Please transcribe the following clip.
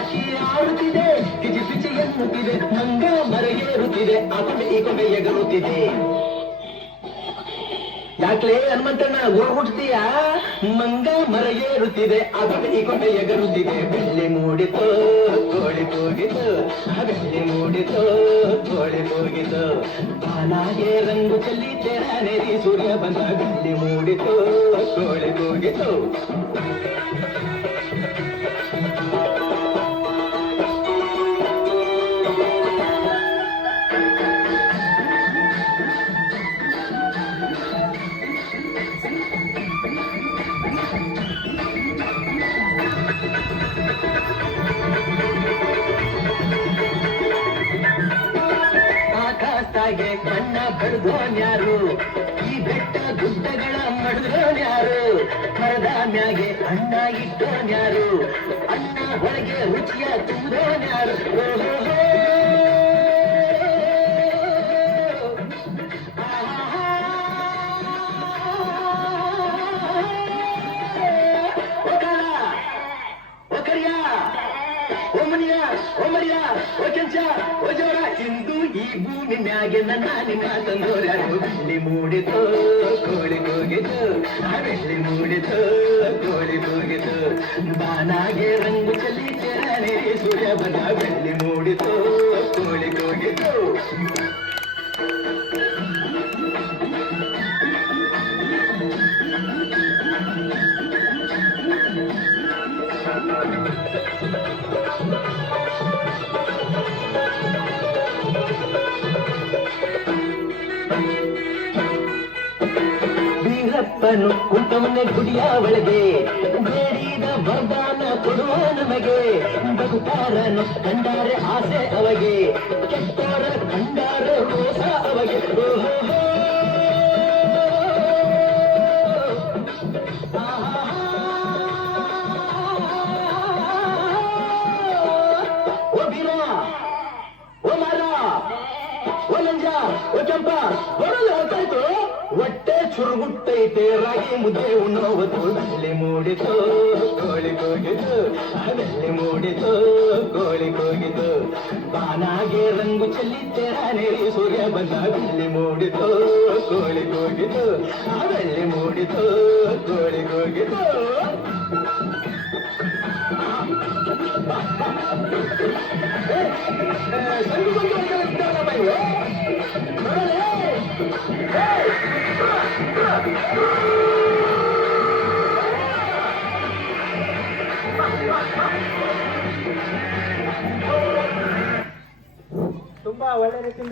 ಹಕ್ಕಿ ಆಡುತ್ತಿದೆ, ಕಿಚಿ ಪಿಚಿ ಎನ್ನುತ್ತಿದೆ, ಮಂಗ ಮರಗೇರುತ್ತಿದೆ, ಆ ಕೊಂಡೆ ಈ ಕೊಂಡೆ ಎಗರುತ್ತಿದೆ. ಯಾಕ್ಲೇ ಹನುಮಂತಣ್ಣ ಹುಡುಗುಡ್ತೀಯ? ಮಂಗ ಮರಗೇರುತ್ತಿದೆ, ಆ ಕೊಂಡೆ ಈ ಕೊಂಡೆ ಎಗರುತ್ತಿದೆ. ಬೆಳ್ಳಿ ಮೂಡಿತು ಕೋಳಿ ಕೂಗಿತು, ಬೆಳ್ಳಿ ಮೂಡಿತು ಕೋಳಿ ಕೂಗಿತು, ಬಾಲಾಗೆ ರಂಗು ಚೆಲ್ಲಿ ತೆರನೇರಿ ಸೂರ್ಯ ಬಂದ. ಬೆಳ್ಳಿ ಮೂಡಿತು ಕೋಳಿ ಕೂಗಿತು. ಆಕಾಶದಾಗೆ ಕಣ್ಣ ಬಡ್ದೋನ್ಯಾರು, ಈ ಬೆಟ್ಟ ಗುಡ್ಡಗಳ ಮಡ್ದೋನ್ಯಾರು, ಮರದ ಮ್ಯಾಗೆ ಅಣ್ಣ ಇಟ್ಟೋನ್ಯಾರು, ಅಣ್ಣ ಒಳಗೆ ರುಚಿಯ ತುಂಬೋನ್ಯಾರು. ಇಂದು ಈ ಭೂಮಿ ಮ್ಯಾಗೆ ನನ್ನ ನಿಮ್ಮ ತಂದೋರ್ಯಾರು. ಬೆಳ್ಳಿ ಮೂಡಿತು ಕೋಳಿ ಕೂಗಿತು, ಬೆಳ್ಳಿ ಮೂಡಿತು ಕೋಳಿ ಕೂಗಿತು, ಬಾನಾಗೆ ರಂಗು ಚೆಲ್ಲಿ ತೆರನೇ ಸೂರ್ಯ ಬಂದ. ಬೆಳ್ಳಿ ಮೂಡಿತು ಕೋಳಿ ಕೂಗಿತು. ಬೀರಪ್ಪನು ಕುಂಟವನ್ನೇ ಗುಡಿಯ ಒಳಗೆ, ಬೇಡಿದ ವರದಾನ ಕೊಡುವ ನಮಗೆ. ಬದುಕಾರನು ಕಂಡಾರೆ ಆಸೆ ಅವಗೆ, ಕೆಟ್ಟವರ ಕಂಡಾರೆ ರೋಸ ಅವಗೆ. ಓ ಬೀರ, ಓ ಮಾರ, ಓ ಲಂಜ, ಓ ಕೆಂಪ, ಬರಲ್ಲ ಗೊತ್ತಾಯ್ತು. ಹೊಟ್ಟೆ ಚುರುಗುಟ್ಟೈತೆ ರಾಗಿ ಮುದ್ದೆ ಉಣ್ಣೋವತ್ತು. ಬೆಳ್ಳಿ ಮೂಡಿತು ಕೋಳಿ ಕೂಗಿತು, ಬೆಳ್ಳಿ ಮೂಡಿತು ಕೋಳಿ ಕೂಗಿತು, ಬಾನಾಗೆ ರಂಗು ಚೆಲ್ಲಿ ತೆರನೇರಿ ಸೂರ್ಯ ಬಂದ. ಬೆಳ್ಳಿ ಮೂಡಿತು ಕೋಳಿ ಕೂಗಿತು, ಬೆಳ್ಳಿ ಮೂಡಿತು ಕೋಳಿ ಕೂಗಿತು. ತುಂಬಾ ಒಳ್ಳೆ ರೀತಿಯಿಂದ